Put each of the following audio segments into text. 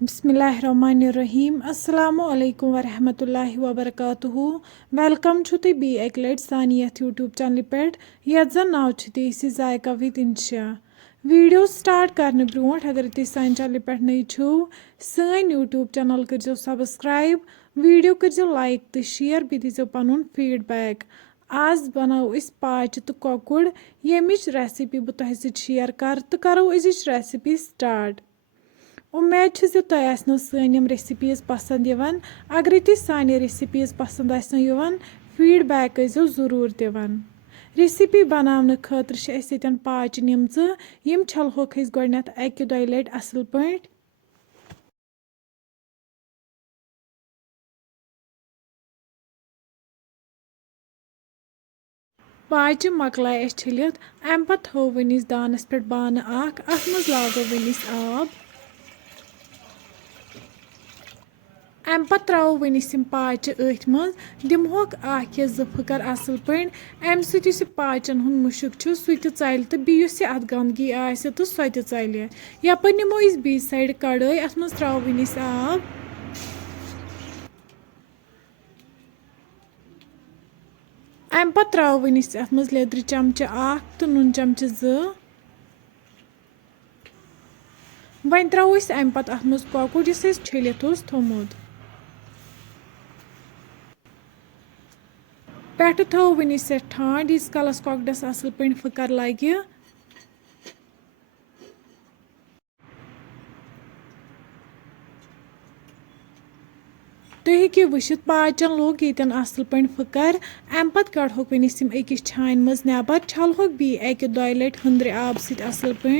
बिस्मिल्लाहिर्रहमानिर्रहीम अस्सलामु अलैकुम वरहमतुल्लाहि वबरकातुहू वेलकम छु तुम बी एक लट सानी यथ यूट्यूब चैनल पे यथ जन नाव देसी जायका विद इंशा वीडियो स्टार्ट करने ब्रोट अगर तुम सान चैनल पे नई छो सन यूट्यूब चैनल करो सब्सक्राइब वीडियो करो लाइक तो शेयर बे दीजो पनुन फीडबैक आज बनाओ इस पाच तो ककुड़ यमिच रेसिपी बह तुह शेयर कर तो करो अजिच रेसिपी स्टार्ट उम्मीद छे ज तुह आसनो सन यम रेसिपीज पसंद यवन अगर तुह सान रेसिपीज पसंद आसनो यवन फीडबैक करो ज़रूर दिवन रेसिपी बनाने खतर छे अस यतन पाच निमच यम छलहोक अस गोडनेथ अकि दोय लट असल पॉइंट पाच मकलाय अस छलित अम पत थो वनिस दानस पे बान अख अथ मज लागो वनिस आब अम पत त्रो वनिस यम पाच अथ मज दिमहोक अख या ज फकर असल पे अम सह पाचन हुंद मुशक छु सह चल तो बीस अत गंदगी आस तो सो चल यपर निमो इस बीच साइड कड़ाई अथ मज त्रो वनिस आब अम पत त्रो वनिस अथ मज लेद्र चमच अख तो नून चमच ज वन त्रो अम पत अथ मज ककुड़ इस छलित थोमुत पेट थो वनिस ठांड यीस कलस कॉकड़स असल पे फकर लगे तुम हेकि वुचित पाचन लोग यन असल पे फकर अम पत कड़होक वनिस अकिस छान मज नबर छलहोक बी अकि दोय लट हंद्र आब सत असल पे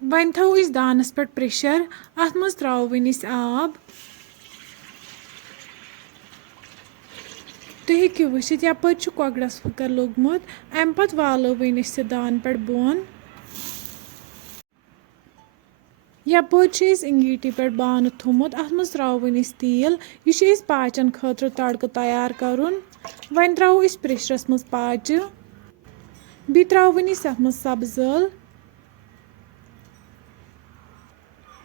वन थो दानस पे प्रेशर अथ मज त्रो वनिस आब तुम हेकि वुचित यपर कॉकड़स फकर लोगमुत अम पत वालो वनिस दान पे बोन यपर इंगीटी पे बान थोमुत अथ मज त्रो वनिस तेल यह पाचन खतर तड़क तैयार करुन वन त्रो प्रेशरस मज पाच बी त्रो वनिस अथ मज सब्ज ٲl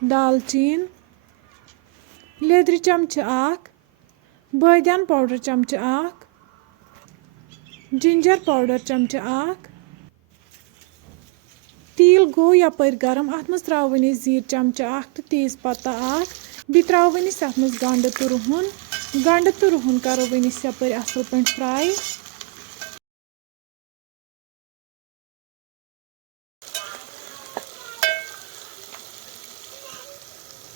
दालचीन लेद्र चमच अख बादियान पाउडर चमच अख जिंजर पाउडर चमच अख तेल गो यपर गरम अथ मज त्रो वनिस जीर चमच अख तो तेज पत्ता अख बी त्रो वनिस अथ मज गंड तो रुहन करो वनिस यपर असल पे फ्राई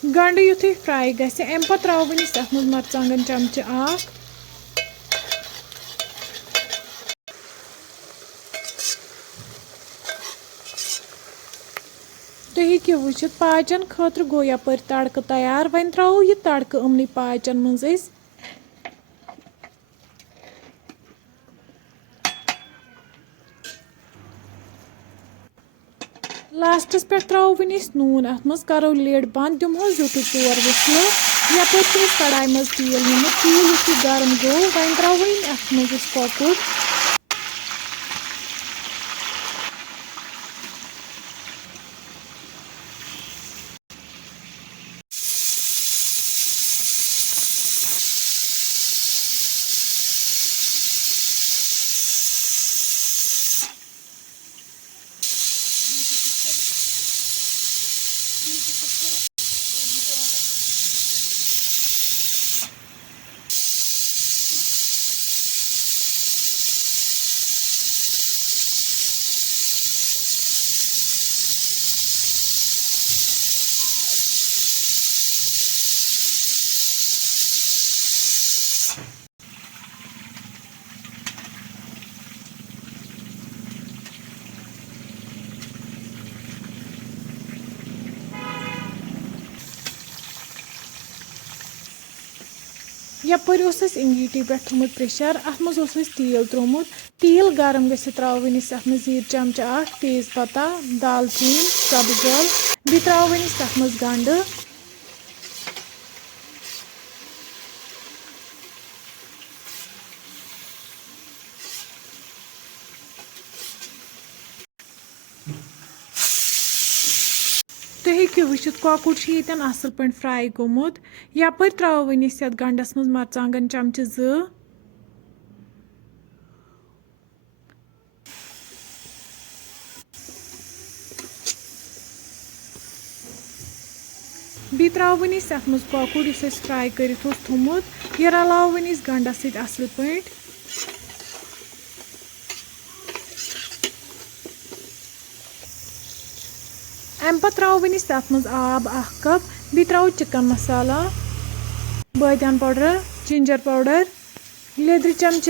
गंड युथे फ्राई गसे अम पत त्रो वनिस अथ मज मरचांगन चमच अख तुम हेकि वुचित पाचन खतर गो यपर तड़क तैयार वन त्रो यह तड़क अमन पाचन मज लास्टस पे त्रो वनिस नून अथ मज करो लिड बंद दिमहो जुटु 4 विसल यपर कड़ाई मज तेल निमुत तेल यु गरम गो वन त्रो अथ मज ककुड़ यपर इंगीटी पे थोमुत प्रेशर अत मज तेल त्रोमुत तेल गरम गि त्रोवन अत जीर चमच तेज पत्ता दालचीन सब्ज बी त्रोवन तथ मज गंड तुम हेकु वुचित कॉकुर यन असल पे फ्राई गोमुत यपर त्रोवन ये गंडस मज मरचांगन चमच बी त्रोवन अत मज कॉकुर फ्राई कर थोमुत यह रलावन गंडस असल पे अम पे त्रोवन तथ मज आब 1 कप बी त्रो चिकन मसाला बादाम पाउडर जिंजर पाउडर लेदर चमच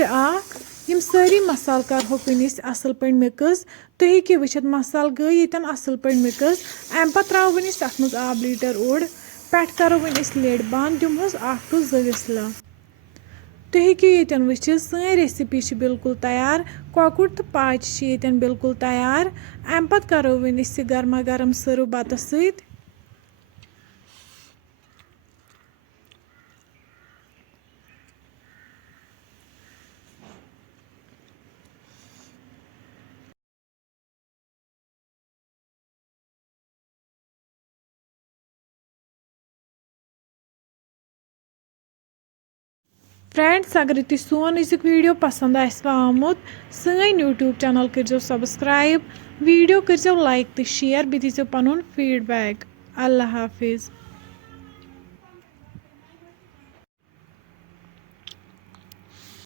यम सारी मसाल कर होकन असल पे मिक्स तुम हेकि वुचित मसाल गई ये असल पे मिक्स अम पे त्रोवन तथ मज आब लीटर ओड पे करो वन लिड बंद दिमहस 8 to 2 विसला तुम हेकि ये वुचित सन रेसिपी बिल्कुल तैयार कॉकुर तो पाच बिल्कुल तैयार अम पे करो वन गर्मा गर्म सर्व बत सत। फ्रेंड्स अगर तुम सोन अजुक वीडियो पसंद आमुत सन यूट्यूब चैनल करो सब्सक्राइब वीडियो करो लाइक तो शेयर बे दीजिए पनुन फीडबैक। अल्लाह हाफिज़।